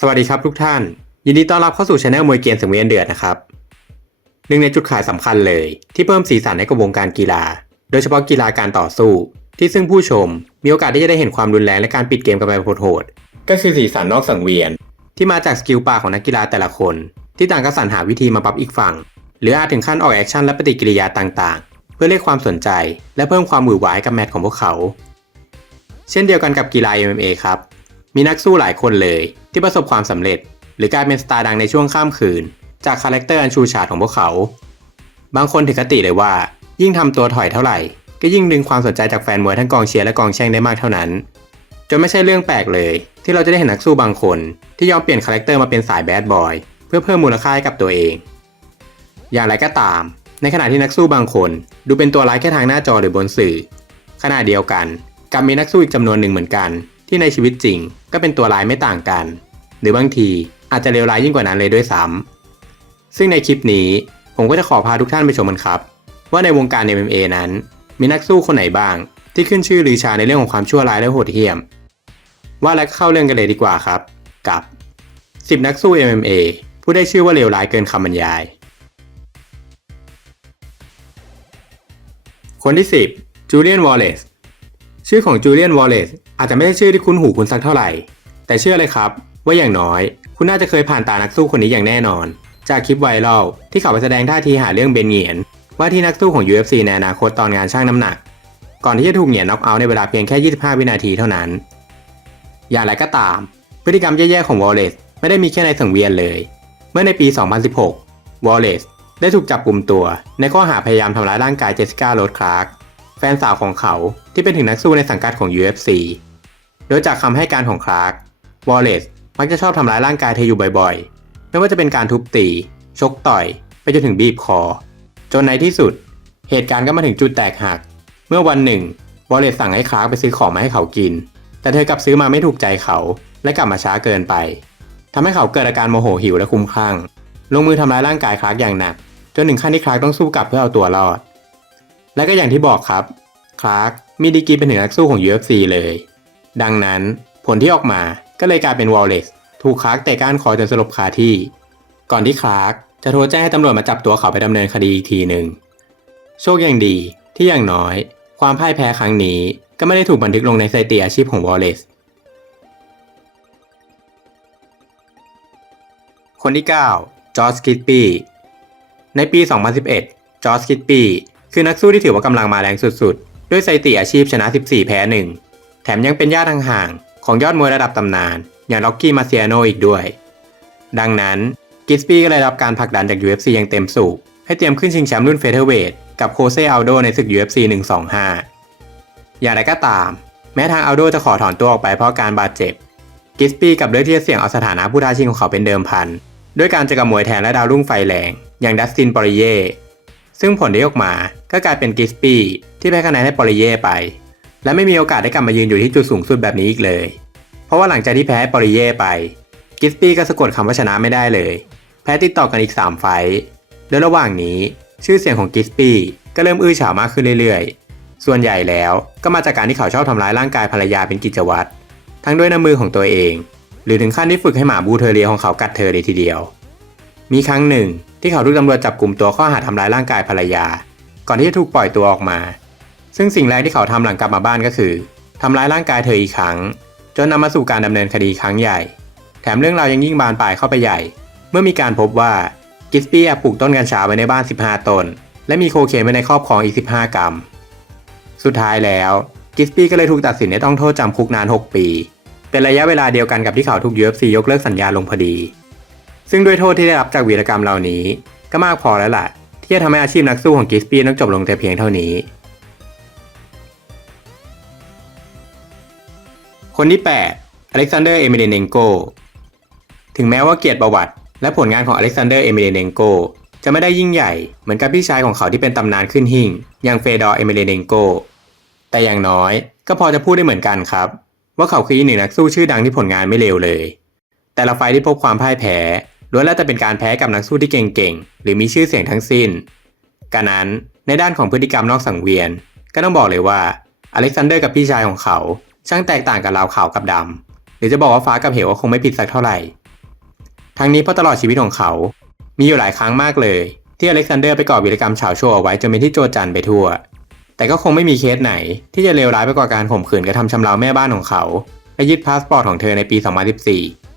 สวัสดีครับทุกท่าน ยินดีต้อนรับเข้าสู่ช anel มวยเกียนสังเวียนเดือดนะครับหนึ่งในจุดขายสำคัญเลย ที่เพิ่มสีสันให้กับวงการกีฬา โดยเฉพาะกีฬาการต่อสู้ ที่ซึ่งผู้ชมมีโอกาสที่จะได้เห็นความรุนแรงและการปิดเกมกันแบบโหดๆก็คือสีสันนอกสังเวียน ที่มาจากสกิลปากของนักกีฬาแต่ละคน ที่ต่างก็สรรหาวิธีมาปรับอีกฝั่ง หรืออาจถึงขั้นออกแอคชั่นและปฏิกิริยาต่างๆ เพื่อเรียกความสนใจ และเพิ่มความหวือหวากับแมตช์ของพวกเขา เช่นเดียวกันกับกีฬา MMA ครับ มีนักสู้หลายคนเลย ที่ประสบความสำเร็จ หรือกลายเป็นสตาร์ดังในช่วงข้ามคืน จากคาแรคเตอร์อันชูชาดของพวกเขา บางคนถึงกติเลยว่า ยิ่งทำตัวถอยเท่าไหร่ ก็ยิ่งดึงความสนใจจากแฟนมวยทั้งกองเชียร์และกองแช่งได้มากเท่านั้นจนไม่ใช่เรื่องแปลกเลย ที่เราจะได้เห็นนักสู้บางคน ที่ยอมเปลี่ยนคาแรคเตอร์มาเป็นสายแบดบอยเพื่อเพิ่มมูลค่าให้กับตัวเอง อย่างไรก็ตาม ในขณะที่นักสู้บางคน ดูเป็นตัวร้ายแค่ทางหน้าจอหรือบนสื่อ ขณะเดียวกันกับมีนักสู้อีกจำนวนหนึ่งเหมือนกัน ที่ในชีวิตจริงก็เป็นตัวร้ายไม่ต่างกัน หรือบางทีอาจจะเลวร้ายยิ่งกว่านั้นเลยด้วยซ้ำซึ่งในคลิปนี้ผมก็จะขอพาทุกท่านไปชมกันครับ ว่าในวงการ MMA นั้น มีนักสู้คนไหนบ้าง ที่ขึ้นชื่อลือชาในเรื่องของความชั่วร้ายและโหดเหี้ยม ว่าแล้วเข้าเรื่องกันเลยดีกว่าครับ กับ 10 นักสู้ MMA ผู้ได้ชื่อว่าเลวร้ายเกินคำบรรยาย คนที่ 10จูเลียนวอลเลซ ชื่อของจูเลียนวอลเลซอาจจะไม่ใช่ชื่อที่คุ้นหูคุณสักเท่าไหร่ แต่เชื่อเลยครับ ว่าอย่างน้อย คุณน่าจะเคยผ่านตานักสู้คนนี้อย่างแน่นอน จากคลิปไวรัลที่เขาไปแสดงท่าทีหาเรื่องเบนเหงียน ว่าที่นักสู้ของ UFC ในอนาคตตอนงานช่างน้ำหนัก ก่อนที่จะถูกเหงียนน็อกเอาท์ในเวลาเพียงแค่ 25 วินาทีเท่านั้น อย่างไรก็ตาม พฤติกรรมแย่ๆของวอลเลซไม่ได้มีแค่ในสังเวียนเลย เมื่อในปี 2016 วอลเลซได้ถูกจับกลุ่มตัว ในข้อหาพยายามทำร้ายร่างกายเจสสิก้าโรดคลาร์ก แฟนสาวของเขาที่เป็นถึงนักสู้ในสังกัดของ UFC โดยจากคำให้การของคลาร์กวอลเลซมักจะชอบทำร้ายร่างกายเธออยู่บ่อยๆ ไม่ว่าจะเป็นการทุบตี ชกต่อย ไปจนถึงบีบคอ จนในที่สุด เหตุการณ์ก็มาถึงจุดแตกหัก เมื่อวันหนึ่งวอลเลซสั่งให้คลาร์กไปซื้อของมาให้เขากิน แต่เธอกลับซื้อมาไม่ถูกใจเขาและกลับมาช้าเกินไปทำให้เขาเกิดอาการโมโหหิวและคุ้มคลั่ง ลงมือทำร้ายร่างกายคลาร์กอย่างหนัก จนถึงขั้นที่คลาร์กต้องสู้กลับเพื่อเอาตัวรอด และก็อย่างที่บอกครับ คลาร์กมีดีกรีเป็นถึงนักสู้ของ UFC เลย ดังนั้นผลที่ออกมาก็เลยกลายเป็นวอลเลซถูกคลาร์กเตะก้านคอจนสลบคาที่ ก่อนที่คลาร์กจะโทรแจ้งให้ตำรวจมาจับตัวเขาไปดำเนินคดีอีกทีหนึ่งโชคยังดีที่อย่างน้อย ความพ่ายแพ้ครั้งนี้ก็ไม่ได้ถูกบันทึกลงในสถิติอาชีพของวอลเลซคนที่ 9 จอร์จคิตปี้ในปี 2011 จอร์จคิตปี้ คือนักสู้ที่ถือว่ากำลังมาแรงสุดๆ ด้วยสถิติอาชีพชนะ 14 แพ้ 1 แถมยังเป็นญาติห่างๆของยอดมวยระดับตำนาน อย่างล็อกกี้มาเซียโนอีกด้วย ดังนั้นกิสปี้ก็เลยรับการผลักดันจาก UFC อย่างเต็มสูบให้เตรียมขึ้นชิงแชมป์รุ่นเฟเธอร์เวทกับโคเซอัลโดในศึก UFC 125 อย่างไรก็ตาม แม้ทางอัลโดจะขอถอนตัวออกไปเพราะการบาดเจ็บกิสปี้กับเลือกที่จะเสี่ยงเอาสถานะผู้ท้าชิงของเขาเป็นเดิมพัน ด้วยการจะกับมวยแทนและดาวรุ่งไฟแรง อย่างดัสตินปอริเย ซึ่งผลที่ออกมาก็กลายเป็นกิสปี้ที่แพ้คะแนนให้ปอริเย่ไป และไม่มีโอกาสได้กลับมายืนอยู่ที่จุดสูงสุดแบบนี้อีกเลย เพราะว่าหลังจากที่แพ้ปอริเย่ไป กิสปี้ก็สะกดคำว่าชนะไม่ได้เลย แพ้ติดต่อกันอีก 3 ไฟต์โดยระหว่างนี้ชื่อเสียงของกิสปี้ก็เริ่มอื้อฉาวมากขึ้นเรื่อยๆ ส่วนใหญ่แล้วก็มาจากการที่เขาชอบทำร้ายร่างกายภรรยาเป็นกิจวัตรทั้งด้วยน้ำมือของตัวเอง หรือถึงขั้นที่ฝึกให้หมาบูเทอเรียของเขากัดเธอเลยทีเดียว มีครั้งหนึ่ง ที่เขาถูกตำรวจจับกลุ่มตัวข้อหาทำร้ายร่างกายภรรยา ก่อนที่จะถูกปล่อยตัวออกมา ซึ่งสิ่งแรกที่เขาทำหลังกลับมาบ้านก็คือทำร้ายร่างกายเธออีกครั้ง จนนำมาสู่การดำเนินคดีครั้งใหญ่ แถมเรื่องราวยังยิ่งบานปลายเข้าไปใหญ่ เมื่อมีการพบว่ากิสปี้แอบปลูกต้นกัญชาไว้ในบ้าน 15 ต้น และมีโคเคนไว้ในครอบครองอีก 15 กรัม สุดท้ายแล้วกิสปี้ก็เลยถูกตัดสินให้ต้องโทษจำคุกนาน 6 ปี เป็นระยะเวลาเดียวกันกับที่เขาถูก UFC ยกเลิกสัญญาลงพอดี ซึ่งด้วยโทษที่ได้รับจากวีรกรรมเหล่านี้ ก็มากพอแล้วล่ะ ที่จะทำให้อาชีพนักสู้ของกิสปี้ต้องจบลงแต่เพียงเท่านี้ คนที่ 8 อเล็กซานเดอร์เอเมเดเนนโก ถึงแม้ว่าเกียรติประวัติ และผลงานของอเล็กซานเดอร์เอเมเดเนนโกจะไม่ได้ยิ่งใหญ่เหมือนกับพี่ชายของเขาที่เป็นตำนานขึ้นหิ่ง อย่างเฟดอร์เอเมเดเนนโก แต่อย่างน้อยก็พอจะพูดได้เหมือนกันครับ ว่าเขาคืออีกหนึ่งนักสู้ชื่อดังที่ผลงานไม่เลวเลย แต่ละไฟที่พบความพ่ายแพ้ ล้วนแล้วแต่เป็นการแพ้กับนักสู้ที่เก่งๆ หรือมีชื่อเสียงทั้งสิ้นการนั้นในด้านของพฤติกรรมนอกสังเวียน ก็ต้องบอกเลยว่าอเล็กซานเดอร์กับพี่ชายของเขา ช่างแตกต่างกับราวขาวกับดำหรือจะบอกว่าฟ้ากับเหวก็คงไม่ผิดสักเท่าไหร่ ทั้งนี้เพราะตลอดชีวิตของเขา มีอยู่หลายครั้งมากเลย ที่อเล็กซานเดอร์ไปก่อวิรกรรมเฉาโชว์เอาไว้จนเป็นที่โจจันไปทั่ว แต่ก็คงไม่มีเคสไหน ที่จะเลวร้ายไปกว่าการข่มขืนกระทำชำเราแม่บ้านของเขาและยึดพาสปอร์ตของเธอในปี 2014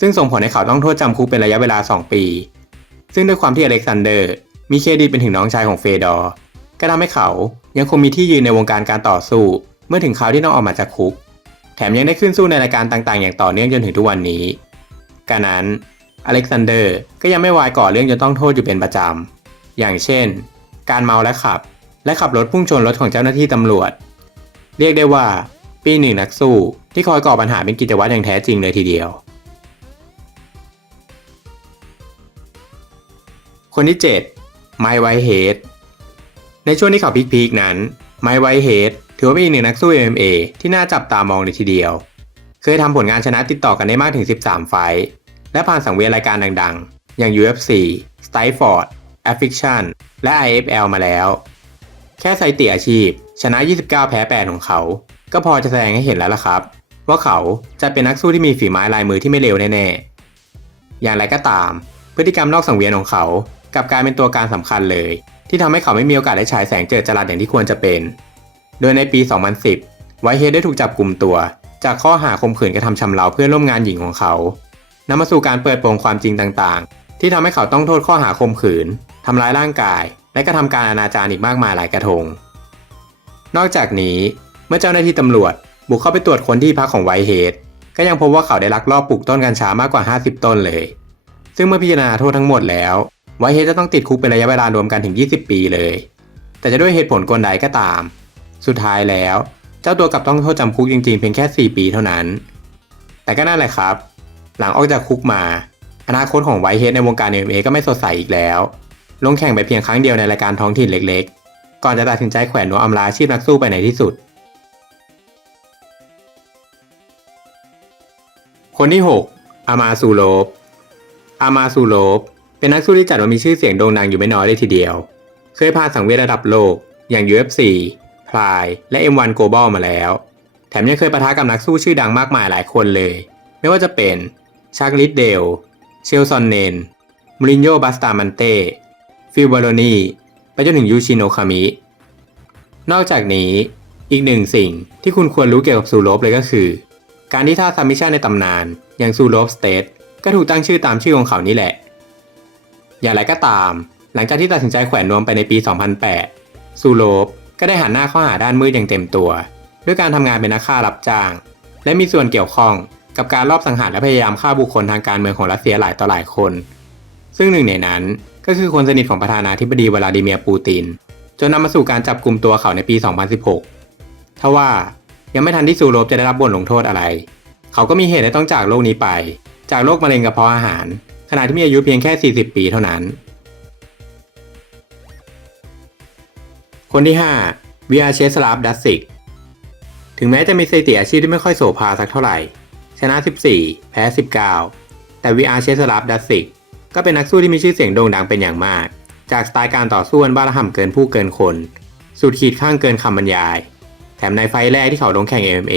ซึ่งส่งผลให้เขาต้องโทษจำคุกเป็นระยะเวลา 2 ปี ซึ่งด้วยความที่อเล็กซานเดอร์ มีเครดิตเป็นถึงน้องชายของเฟดอร์ก็ทำให้เขายังคงมีที่ยืนในวงการการต่อสู้ เมื่อถึงคราวที่ต้องออกมาจากคุก แถมยังได้ขึ้นสู้ในรายการต่างๆ อย่างต่อเนื่องจนถึงทุกวันนี้การนั้นอเล็กซานเดอร์ก็ยังไม่วายก่อเรื่องจนต้องโทษอยู่เป็นประจำ อย่างเช่น การเมาและขับ และขับรถพุ่งชนรถของเจ้าหน้าที่ตำรวจ เรียกได้ว่า ปีหนึ่งนักสู้ที่คอยก่อปัญหาเป็นกิจวัตรอย่างแท้จริงเลยทีเดียว คนที่ 7 ไมค์ไวเฮดในช่วงที่เขาพีคๆนั้น ไมค์ไวเฮดถือว่าเป็นอีกหนึ่งนักสู้ MMA ที่น่าจับตามองเลยทีเดียว เคยทำผลงานชนะติดต่อกันได้มากถึง 13 ไฟท์และผ่านสังเวียนรายการดังๆ อย่าง UFC, s t y f o r d Affliction และ IFL มาแล้ว แค่ไซติอาชีพ ชนะ 29 แพ้ 8 ของเขา ก็พอจะแสดงให้เห็นแล้วล่ะครับ ว่าเขาจะเป็นนักสู้ที่มีฝีไม้ลายมือที่ไม่เลวแน่ๆ อย่างไรก็ตาม พฤติกรรมนอกสังเวียนของเขา กับกายเป็นตัวการสำคัญเลย ที่ทำให้เขาไม่มีโอกาสได้ฉายแสงเจิดจรัสอย่างที่ควรจะเป็น โดยในปี 2010 ไวท์เฮดได้ถูกจับกลุ่มตัว จากข้อหาข่มขืนกระทำชำเราเพื่อนร่วมงานหญิงของเขานำมาสู่การเปิดโปงความจริงต่างๆ ที่ทำให้เขาต้องโทษข้อหาข่มขืนทำร้ายร่างกาย และกระทำการอนาจารอีกมากมายหลายกระทง นอกจากนี้เมื่อเจ้าหน้าที่ตำรวจบุกเข้าไปตรวจคนที่พักของไวท์เฮดก็ยังพบว่าเขาได้ลักลอบปลูกต้นกัญชามากกว่า 50 ต้นเลย ซึ่งเมื่อพิจารณาโทษทั้งหมดแล้ว ไวเฮดจะต้องติดคุกเป็นระยะเวลารวมกันถึง 20 ปีเลย แต่จะด้วยเหตุผลกลใดก็ตาม สุดท้ายแล้ว เจ้าตัวกลับต้องโทษจำคุกจริงๆเพียงแค่ 4 ปีเท่านั้น แต่ก็นั่นแหละครับ หลังออกจากคุกมา อนาคตของไวเฮดในวงการ MMA ก็ไม่สดใสอีกแล้ว ลงแข่งไปเพียงครั้งเดียวในรายการท้องถิ่นเล็กๆ ก่อนจะตัดสินใจแขวนหัวอำลาชีพนักสู้ไปในที่สุด คนที่ 6 อามาซูโลฟอามาซูโลฟ เป็นนักสู้ที่จัดว่ามีชื่อเสียงโด่งดังอยู่ไม่น้อยเลยทีเดียว เคยผ่าสังเวียนระดับโลก อย่าง UFC พลาย และ M1 Global มาแล้ว แถมยังเคยประทะกับนักสู้ชื่อดังมากมายหลายคนเลย ไม่ว่าจะเป็นชาร์ลิดเดล เชลซอนเนนมูรินโญ่บัสตามันเต้ฟิลบาโลนีไปจนถึงยูชิโนคามิ นอกจากนี้อีกหนึ่งสิ่งที่คุณควรรู้เกี่ยวกับซูโรฟเลยก็คือ การที่ท่าซัมมิชชั่นในตำนานอย่างซูโรฟสเตทก็ถูกตั้งชื่อตามชื่อของเขานี่แหละ อย่างไรก็ตาม หลังจากที่ตัดสินใจแขวนนวมไปในปี 2008 ซูโรฟก็ได้หันหน้าเข้าหาด้านมืดอย่างเต็มตัว ด้วยการทำงานเป็นนักฆ่ารับจ้าง และมีส่วนเกี่ยวข้องกับการลอบสังหารและพยายามฆ่าบุคคลทางการเมืองของรัสเซียหลายต่อหลายคน ซึ่งหนึ่งในนั้นก็คือคนสนิทของประธานาธิบดีวลาดิเมียร์ปูติน จนนำมาสู่การจับกลุ่มตัวเขาในปี 2016 ทว่ายังไม่ทันที่ซูโรฟจะได้รับบทลงโทษอะไร เขาก็มีเหตุให้ต้องจากโลกนี้ไป จากโรคมะเร็งกระเพาะอาหาร ขณะที่มีอายุเพียงแค่ 40 ปีเท่านั้น คนที่5วิอาเชสลาฟดัสซิกถึงแม้จะมีสถิติอาชีพที่ไม่ค่อยโสภาสักเท่าไหร่ ชนะ 14 แพ้ 19 แต่วิอาเชสลาฟดัสซิกก็เป็นนักสู้ที่มีชื่อเสียงโด่งดังเป็นอย่างมาก จากสไตล์การต่อสู้อันบ้าระห่ำเกินผู้เกินคน สุดขีดข้างเกินคำบรรยาย แถมในไฟแรกที่เขาลงแข่ง MMA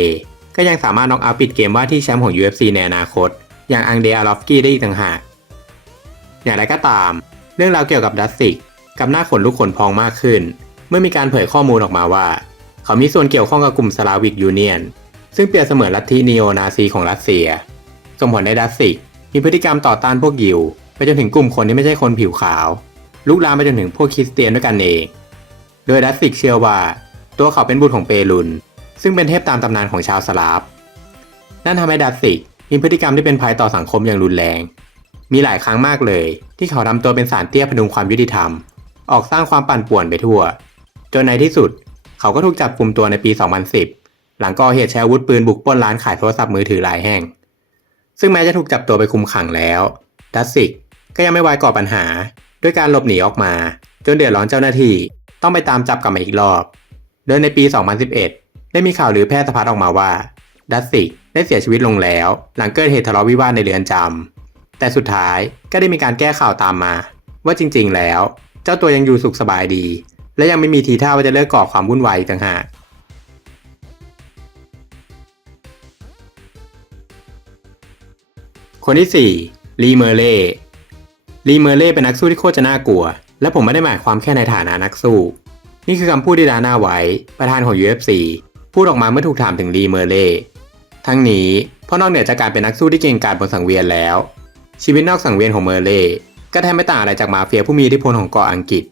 ก็ยังสามารถน็อกเอาท์ปิดเกมว่าที่แชมป์ของ UFC ในอนาคต อย่างอังเดอาลอฟกี้ได้อีกต่างหาก อย่างไรก็ตาม เรื่องราวเกี่ยวกับดัสซิกกับหน้าขนลุกขนพองมากขึ้น เมื่อมีการเผยข้อมูลออกมาว่า เขามีส่วนเกี่ยวข้องกับกลุ่มสลาวิกยูเนียน ซึ่งเปรียบเสมือนลัทธินีโอนาซีของรัสเซียส่งผลให้ดัสซิกมีพฤติกรรมต่อต้านพวกยิว ไปจนถึงกลุ่มคนที่ไม่ใช่คนผิวขาว ลุกลามไปจนถึงพวกคริสเตียนด้วยกันเอง โดยดัสซิกเชื่อว่า ตัวเขาเป็นบุตรของเปรุน ซึ่งเป็นเทพตามตำนานของชาวสลาฟนั่นทำให้ดัสซิกมีพฤติกรรมที่เป็นภัยต่อสังคมอย่างรุนแรง มีหลายครั้งมากเลย ที่เขาทำตัวเป็นสารเตี้ยพดุงความยุติธรรม ออกสร้างความปั่นป่วนไปทั่ว จนในที่สุด เขาก็ถูกจับกลุ่มตัวในปี 2010 หลังก่อเหตุใช้อาวุธปืนบุกปล้นร้านขายโทรศัพท์มือถือหลายแห่ง ซึ่งแม้จะถูกจับตัวไปคุมขังแล้วดัสซิกก็ยังไม่ไวายก่อปัญหา ด้วยการหลบหนีออกมา จนเดือดร้อนเจ้าหน้าที่ต้องไปตามจับกลับมาอีกรอบ โดยในปี 2011 ได้มีข่าวลือแพร่สะพัดออกมาว่าดัสซิกได้เสียชีวิตลงแล้ว หลังเกิดเหตุทะเลาะวิวาทในเรือนจำ แต่สุดท้ายก็ได้มีการแก้ข่าวตามมา ว่าจริงๆแล้ว เจ้าตัวยังอยู่สุขสบายดี และยังไม่มีทีท่าว่าจะเลิกก่อความวุ่นวายต่างหากคนที่ลีเมอร์เล่ลีเมอร์เล่เป็นนักสู้ที่โคตรจะน่ากลัว และผมไม่ได้หมายความแค่ในฐานะนักสู้ นี่คือคำพูดที่ดาน่าไว้ ประธานของ UFC พูดออกมาเมื่อถูกถามถึงลีเมอร์เล่ทั้งนี้เพราะนอกเหนือจากการเป็นนักสู้ที่เก่งกาจบนสังเวียนแล้ว ชีวิตนอกสังเวียนของเมอร์เล่ก็แทบไม่ต่างอะไรจากมาเฟียผู้มีอิทธิพลของเกาะอังกฤษ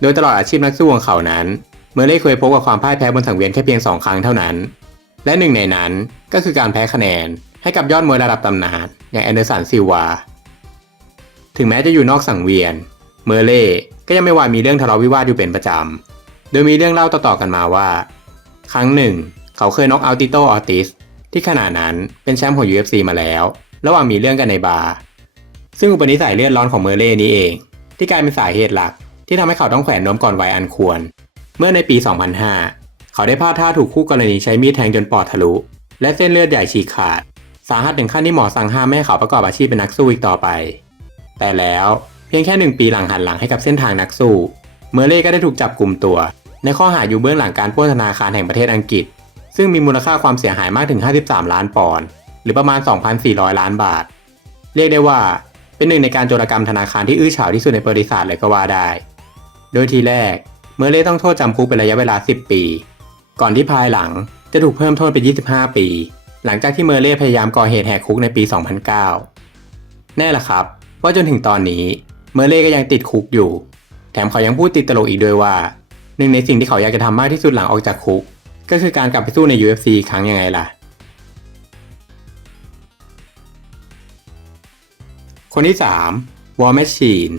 โดยตลอดอาชีพนักสู้ของเขานั้น เมอร์เล่เคยพบกับความพ่ายแพ้บนสังเวียนแค่เพียงสองครั้งเท่านั้น และหนึ่งในนั้นก็คือการแพ้คะแนน ให้กับยอดมวยระดับตำนานอย่างแอนเดอร์สันซิลวา ถึงแม้จะอยู่นอกสังเวียน เมอร์เล่ก็ยังไม่วายมีเรื่องทะเลาะวิวาทอยู่เป็นประจำ โดยมีเรื่องเล่าต่อๆกันมาว่า ครั้งหนึ่ง เขาเคยน็อกเอาติโตออติสที่ขณะนั้นเป็นแชมป์ของ UFC มาแล้ว ระหว่างมีเรื่องกันในบาร์ ซึ่งอุปนิสัยเลือดร้อนของเมอร์เล่นี้เอง ที่กลายเป็นสาเหตุหลัก ที่ทำให้เขาต้องแขวนนวมก่อนวัยอันควร เมื่อในปี 2005 เขาได้พลาดท่าถูกคู่กรณีใช้มีดแทงจนปอดทะลุ และเส้นเลือดใหญ่ฉีกขาด สาหัสถึงขั้นที่หมอสั่งห้ามไม่ให้เขาประกอบอาชีพเป็นนักสู้อีกต่อไป แต่แล้วเพียงแค่หนึ่งปีหลังหันหลังให้กับเส้นทางนักสู้ เมอร์เล่ก็ได้ถูกจับกลุ่มตัว ในข้อหาอยู่เบื้องหลังการปล้นธนาคารแห่งประเทศอังกฤษ ซึ่งมีมูลค่าความเสียหายมากถึง 53 ล้านปอนด์หรือประมาณ 2,400 ล้านบาท เรียกได้ว่า เป็นหนึ่งในการโจรกรรมธนาคารที่อื้อฉาวที่สุดในประวัติศาสตร์เลยก็ว่าได้ โดยทีแรก เมอร์เล่ต้องโทษจำคุกเป็นระยะเวลา 10 ปี ก่อนที่ภายหลังจะถูกเพิ่มโทษเป็น 25 ปี หลังจากที่เมอร์เล่พยายามก่อเหตุแหกคุกในปี 2009 แน่ละครับ ว่าจนถึงตอนนี้ เมอร์เล่ก็ยังติดคุกอยู่ แถมเขายังพูดติดตลกอีกด้วยว่า หนึ่งในสิ่งที่เขาอยากจะทำมากที่สุดหลังออกจากคุก ก็คือการกลับไปสู้ใน UFC อีกครั้งยังไงล่ะ คนที่ 3 War Machine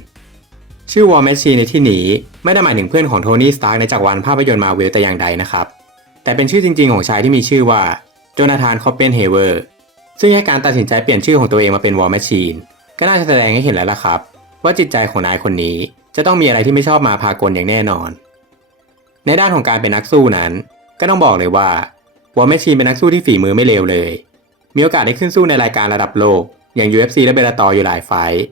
ชื่อ War Machine ในที่นี้ไม่ได้หมายถึงเพื่อนของโทนี่สตาร์กในจักรวาลภาพยนตร์มาเวลแต่อย่างใดนะครับ แต่เป็นชื่อจริงๆ ของชายที่มีชื่อว่าโจนาธานคอปเปนเฮเวอร์ซึ่งให้การตัดสินใจเปลี่ยนชื่อของตัวเองมาเป็น War Machine ก็น่าจะแสดงให้เห็นแล้วล่ะครับ ว่าจิตใจของนายคนนี้จะต้องมีอะไรที่ไม่ชอบมาพากลอย่างแน่นอน ในด้านของการเป็นนักสู้นั้น ก็ต้องบอกเลยว่าวอร์แมชชีนเป็นนักสู้ที่ฝีมือไม่เลวเลย มีโอกาสได้ขึ้นสู้ในรายการระดับโลก อย่าง UFC และเบลาตอร์อยู่หลายไฟท์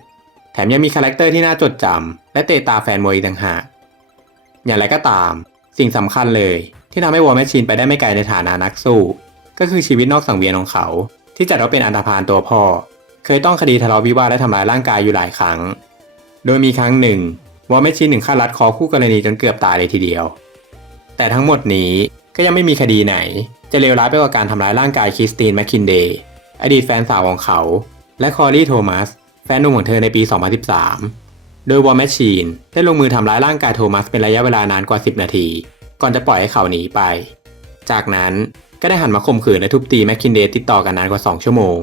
แถมยังมีคาแรคเตอร์ที่น่าจดจำและเตะตาแฟนมวยอีกต่างหากอย่างไรก็ตาม สิ่งสำคัญเลยที่ทำให้วอร์แมชชีนไปได้ไม่ไกลในฐานะนักสู้ ก็คือชีวิตนอกสังเวียนของเขา ที่จัดว่าเป็นอันธพาลตัวพ่อ เคยต้องคดีทะเลาะวิวาทและทำร้ายร่างกายอยู่หลายครั้ง โดยมีครั้งหนึ่งวอร์แมชชีนถึงขั้นรัดคอคู่กรณีจนเกือบตายเลยทีเดียว แต่ทั้งหมดนี้ก็ยังไม่มีคดีไหน จะเลวร้ายไปกว่าการทำร้ายร่างกายคริสตินแมคคินเดย์อดีตแฟนสาวของเขา และคอรีโทมัสแฟนหนุ่มของเธอในปี 2013 โดยวอร์แมชชีนได้ลงมือทำร้ายร่างกายโทมัสเป็นระยะเวลานานกว่า 10 นาที ก่อนจะปล่อยให้เขาหนีไป จากนั้นก็ได้หันมาข่มขืนและทุบตีแมคคินเดย์ติดต่อกันนานกว่า 2 ชั่วโมง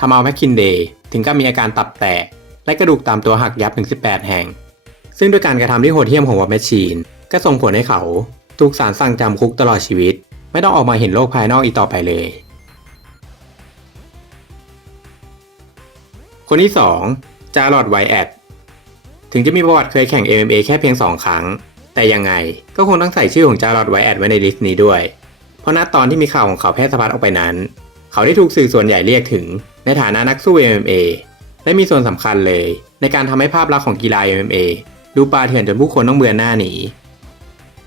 ทำเอาแมคคินเดย์ถึงกับมีอาการตับแตก และกระดูกตามตัวหักยับถึง 18 แห่ง ซึ่งด้วยการกระทำที่โหดเหี้ยมของวอร์แมชชีนก็ส่งผลให้เขาถูกศาลสั่งจำคุกตลอดชีวิต ไม่ต้องออกมาเห็นโลกภายนอกอีกต่อไปเลย คนที่ 2 จารอดไวแอดถึงจะมีประวัติเคยแข่ง MMA แค่เพียง 2 ครั้ง แต่ยังไงก็คงต้องใส่ชื่อของจารอดไวแอดไว้ในลิสต์นี้ด้วย เพราะณตอนที่มีข่าวของเขาแพร่สะพัดออกไปนั้น เขาได้ถูกสื่อส่วนใหญ่เรียกถึงในฐานะนักสู้ MMA และมีส่วนสำคัญเลย ในการทำให้ภาพลักษณ์ของกีฬา MMA ดูปาเถื่อนจนผู้คนต้องเบือนหน้าหนี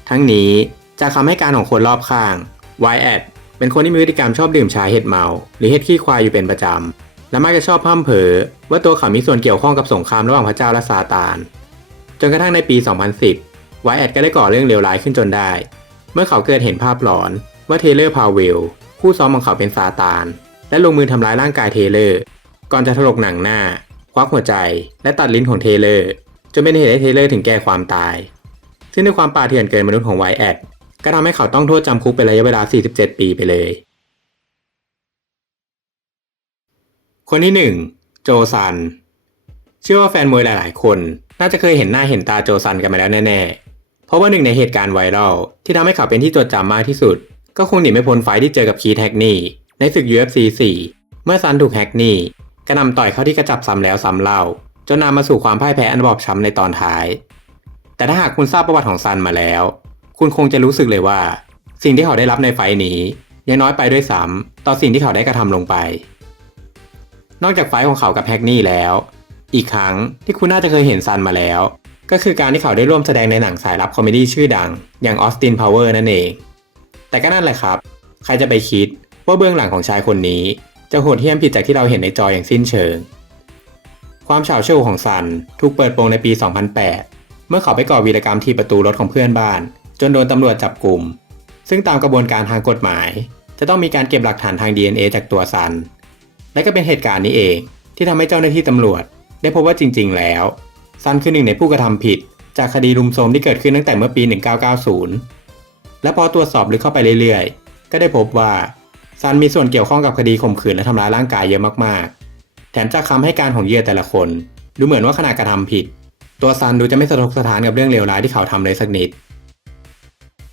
ทั้งนี้จากคำให้การของคนรอบข้างไวแอดเป็นคนที่มีพฤติกรรมชอบดื่มชาเห็ดเมา หรือเห็ดขี้ควายอยู่เป็นประจำ และมักจะชอบพร่ำเผอว่าตัวเขามีส่วนเกี่ยวข้องกับสงครามระหว่างพระเจ้าและซาตาน จนกระทั่งในปี 2010 ไวแอดก็ได้ก่อเรื่องเลวร้ายขึ้นจนได้ เมื่อเขาเกิดเห็นภาพหลอนว่าเทเลอร์พาวเวลคู่ซ้อมของเขาเป็นซาตาน และลงมือทำร้ายร่างกายเทเลอร์ ก่อนจะถลกหนังหน้า ควักหัวใจ และตัดลิ้นของเทเลอร์จนเป็นเหตุให้เทเลอร์ถึงแก่ความตาย ซึ่งด้วยความป่าเถื่อนเกินมนุษย์ของไวแอดก็ทำให้เขาต้องโทษจำคุกเป็นระยะเวลา 47 ปีไปเลย คนที่ 1 โจซัน เชื่อว่าแฟนมวยหลาย ๆ คน น่าจะเคยเห็นหน้าเห็นตาโจซันกันมาแล้วแน่ ๆ เพราะว่าหนึ่งในเหตุการณ์ไวรัลที่ทำให้เขาเป็นที่จดจำมากที่สุด ก็คงหนีไม่พ้นไฟที่เจอกับคีทแฮกนี่ในศึก UFC 4 เมื่อซันถูกแฮกนี่กระนำต่อยเข้าที่กระจับซ้ำแล้วซ้ำเล่า จนนำมาสู่ความพ่ายแพ้อันบอบช้ำในตอนท้าย แต่ถ้าหากคุณทราบประวัติของซันมาแล้ว คุณคงจะรู้สึกเลยว่า สิ่งที่เขาได้รับในไฟนี้ยังน้อยไปด้วยซ้ำต่อสิ่งที่เขาได้กระทำลงไป นอกจากไฟของเขากับแฮกนี่แล้ว อีกครั้งที่คุณน่าจะเคยเห็นซันมาแล้ว ก็คือการที่เขาได้ร่วมแสดงในหนังสายลับคอมเมดี้ชื่อดัง อย่างออสตินพาวเวอร์นั่นเอง แต่ก็นั่นแหละครับ ใครจะไปคิดว่าเบื้องหลังของชายคนนี้ จะโหดเหี้ยมผิดจากที่เราเห็นในจออย่างสิ้นเชิง ความเฉาโชว์ของซันถูกเปิดโปงในปี 2008 เมื่อเขาไปก่อวีรกรรมที่ประตูรถของเพื่อนบ้าน จนโดนตำรวจจับกลุ่มซึ่งตามกระบวนการทางกฎหมาย จะต้องมีการเก็บหลักฐานทาง DNA จากตัวซัน และก็เป็นเหตุการณ์นี้เองที่ทำให้เจ้าหน้าที่ตำรวจ ได้พบว่าจริง ๆ แล้วซันคือหนึ่งในผู้กระทำผิด จากคดีรุมโทรมที่เกิดขึ้นตั้งแต่เมื่อปี 1990 และพอตรวจสอบลึกเข้าไปเรื่อยๆ ก็ได้พบว่าซันมีส่วนเกี่ยวข้องกับคดีข่มขืนและทำร้ายร่างกายเยอะมากๆ แถมจากคำให้การของเหยื่อแต่ละคน ดูเหมือนว่าขณะกระทำผิด ตัวซันดูจะไม่สะทกสะท้านกับเรื่องเลวร้ายที่เขาทำเลยสักนิด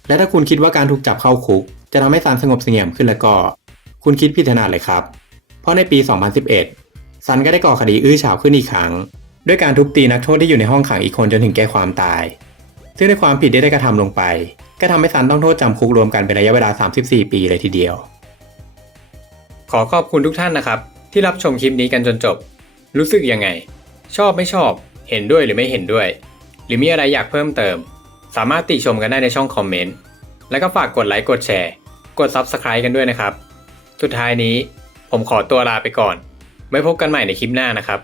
และถ้าคุณคิดว่าการถูกจับเข้าคุก จะทำให้ซันสงบเสงี่ยมขึ้นแล้วก็ คุณคิดผิดขนาดเลยครับ เพราะในปี 2011 ซันก็ได้ก่อคดีอื้อฉาวขึ้นอีกครั้ง ด้วยการทุบตีนักโทษที่อยู่ในห้องขังอีกคนจนถึงแก่ความตาย ซึ่งในความผิดที่ได้กระทำลงไป ก็ทำให้ซันต้องโทษจำคุกรวมกันเป็นระยะเวลา 34 ปีเลยทีเดียว ขอขอบคุณทุกท่านนะครับ ที่รับชมคลิปนี้กันจนจบ รู้สึกยังไง ชอบไม่ชอบ เห็นด้วยหรือไม่เห็นด้วย หรือมีอะไรอยากเพิ่มเติม สามารถติชมกันได้ในช่องคอมเมนต์แล้วก็ฝากกดไลค์กดแชร์ กด Subscribe กันด้วยนะครับ สุดท้ายนี้ ผมขอตัวลาไปก่อน ไว้พบกันใหม่ในคลิปหน้านะครับ